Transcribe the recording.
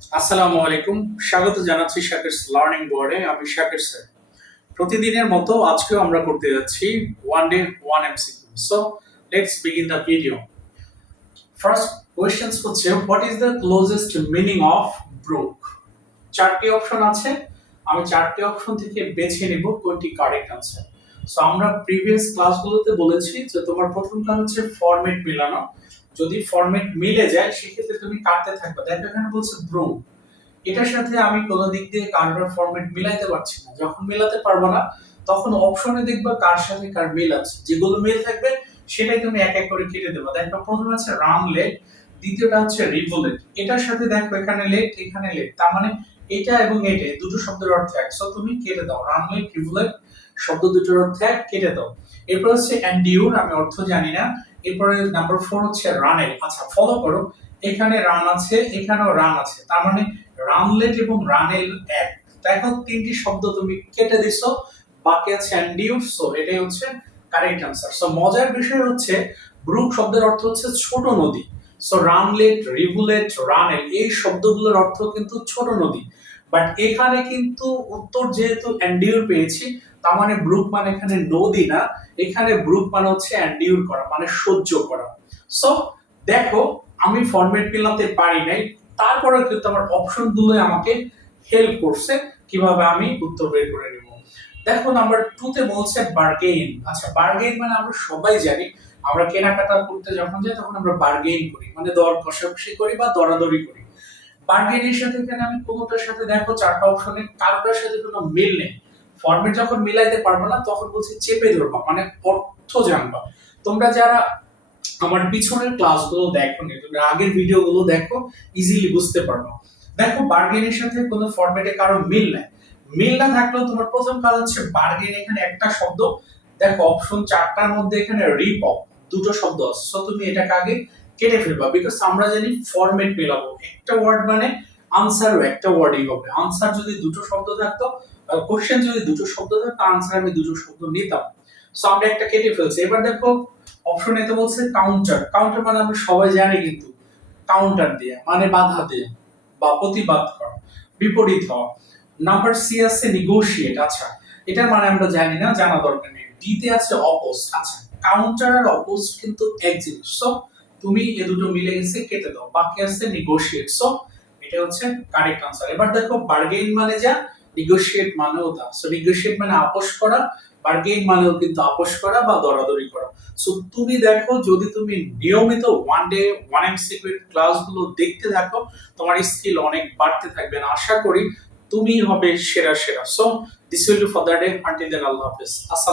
আসসালামু আলাইকুম। স্বাগত জানাচ্ছি শাকিরস লার্নিং বোর্ডে। আমি শাকির স্যার। প্রতিদিনের মতো আজকেও আমরা করতে যাচ্ছি one day one MCQ. So let's begin the video. First questions হচ্ছে what is the closest meaning of broke. চারটি অপশন আছে, আমি চারটি অপশন থেকে বেছে নেব কোনটি কারেক্ট আনসার। সো আমরা প্রিভিয়াস ক্লাসগুলোতে বলেছি যে তোমার প্রথম কাজ হচ্ছে ফরম্যাট মিলানো। যদি ফরম্যাট মিলে যায় সেক্ষেত্রে তুমি কাটতে থাকবে। দেখো এখানে বলছে ব্রো, এটার সাথে আমি কোনো দিক দিয়ে কার্ডের ফরম্যাট মিলাইতে পারছি না। যখন মিলাতে পারবো না তখন অপশনে দেখবা কার সাথে কার মিল আছে, যেগুলো মিল থাকবে সেটাই তুমি এক এক করে কেটে দেবো। দেখো প্রথমে আছে রানলেট, দ্বিতীয়টা হচ্ছে রিভোলেট। এটার সাথে দেখো এখানে লেট এখানে লেট, তার মানে এটা এবং এটা দুটো শব্দের অর্থ এক। সো তুমি কেটে দাও, রানলেট রিভোলেট শব্দ দুটোর অর্থ এক, কেটে দাও। এরপর হচ্ছে এন্ডিউর, আমি অর্থ জানি না। এরপরে নাম্বার 4 হচ্ছে রানেল। আচ্ছা ফলো করো, এখানে রান আছে এখানেও রান আছে, তার মানে রানলেট এবং রানেল এক। দেখো তিনটি শব্দ তুমি কেটে দিছো, বাকি আছে এন্ডিউর। সো এটাই হচ্ছে কারেক্ট আনসার। সো মজার বিষয় হচ্ছে ব্রুক শব্দের অর্থ হচ্ছে ছোট নদী। সো রানলেট রিভুলেট রানেল এই শব্দগুলোর অর্থ কিন্তু ছোট নদী, বাট এখানে কিন্তু উত্তর যেহেতু এন্ডিউর পেয়েছি, তার মানে ব্রুক মানে এখানে নদী না, এখানে ব্রুক মানে হচ্ছে এন্ডিউর করা, মানে সহ্য করা। সো দেখো আমি ফরম্যাট মিলাতে পারি নাই, তারপরে কিন্তু আমার অপশন গুলো আমাকে হেল্প করছে কিভাবে আমি উত্তর বের করে নিব। দেখো নাম্বার 2 তে বলছে বার্গেইন। আচ্ছা বার্গেইন মানে আমরা সবাই জানি, আমরা কেনাকাটা করতে যখন যাই তখন আমরা বার্গেইন করি, মানে দর কষাকষি করি বা দরাদরি করি। বার্গেইনের সাথে এখানে আমি কোনোটার সাথে দেখো চারটা অপশনে কারোটার সাথে কোনো মিল নেই। ফরম্যাট যখন মিলাইতে পারবো না তখন বলছি চেপে ধরবা, মানে অর্থ জানবা। তোমরা যারা আমার পিছনের ক্লাসগুলো দেখো নি, তোমরা আগের ভিডিওগুলো দেখো, ইজিলি বুঝতে পারবে। দেখো বার্গেনের সাথে কোনো ফরম্যাটে কারো মিল নাই, মিল না থাকলেও তোমার প্রথম কাজ হচ্ছে বার্গেন এখানে একটা শব্দ। দেখো অপশন চারটার মধ্যে এখানে রিপ অফ দুটো শব্দ আছে, সো তুমি এটাকে আগে কেটে ফেলবা, বিকজ আমরা জানি ফরম্যাট মেলাবো, একটা ওয়ার্ড মানে আনসারও একটা ওয়ার্ডই হবে। আনসার যদি দুটো শব্দ থাকতো, কোশ্চেন যদি দুটো শব্দ থাকতো, আনসার আমি দুটো শব্দ নিতাম। সো আমরা একটা কেটে ফেলছি। এবার দেখো অপশন এতে বলছে কাউন্টার। কাউন্টার মানে আমরা সবাই জানি কিন্তু কাউন্টার দিয়ে মানে বাধা দিয়ে বা প্রতিবাদ করা, বিপরীত হওয়া। নাম্বার সি আছে নেগোশিয়েট। আচ্ছা এটার মানে আমরা জানি না, জানা দরকার নেই। ডি তে আছে অপোজ। আচ্ছা কাউন্টার আর অপোজ কিন্তু এক জিনিস, সো তুমি এ দুটো মিলে গেছে, কেটে দাও। বাকি আছে নেগোশিয়েট। সো এটা হচ্ছে কারেক্ট আনসার। এবার দেখো বার্গেইন মানে যা, নেগোশিয়েট মানেও তা। সো নেগোশিয়েট মানে আপোষ করা, বার্গেইন মানেও কিন্তু আপোষ করা বা দরাদরি করা। সো তুমি দেখো যদি তুমি নিয়মিত ওয়ান ডে ওয়ান এমসিকিউ ক্লাসগুলো দেখতে থাকো, তোমার স্কিল অনেক বাড়তে থাকবে। না আশা করি তুমি হবে সেরা সেরা। So this will be for the day, until then আল্লাহ হাফেজ। আসসালাম।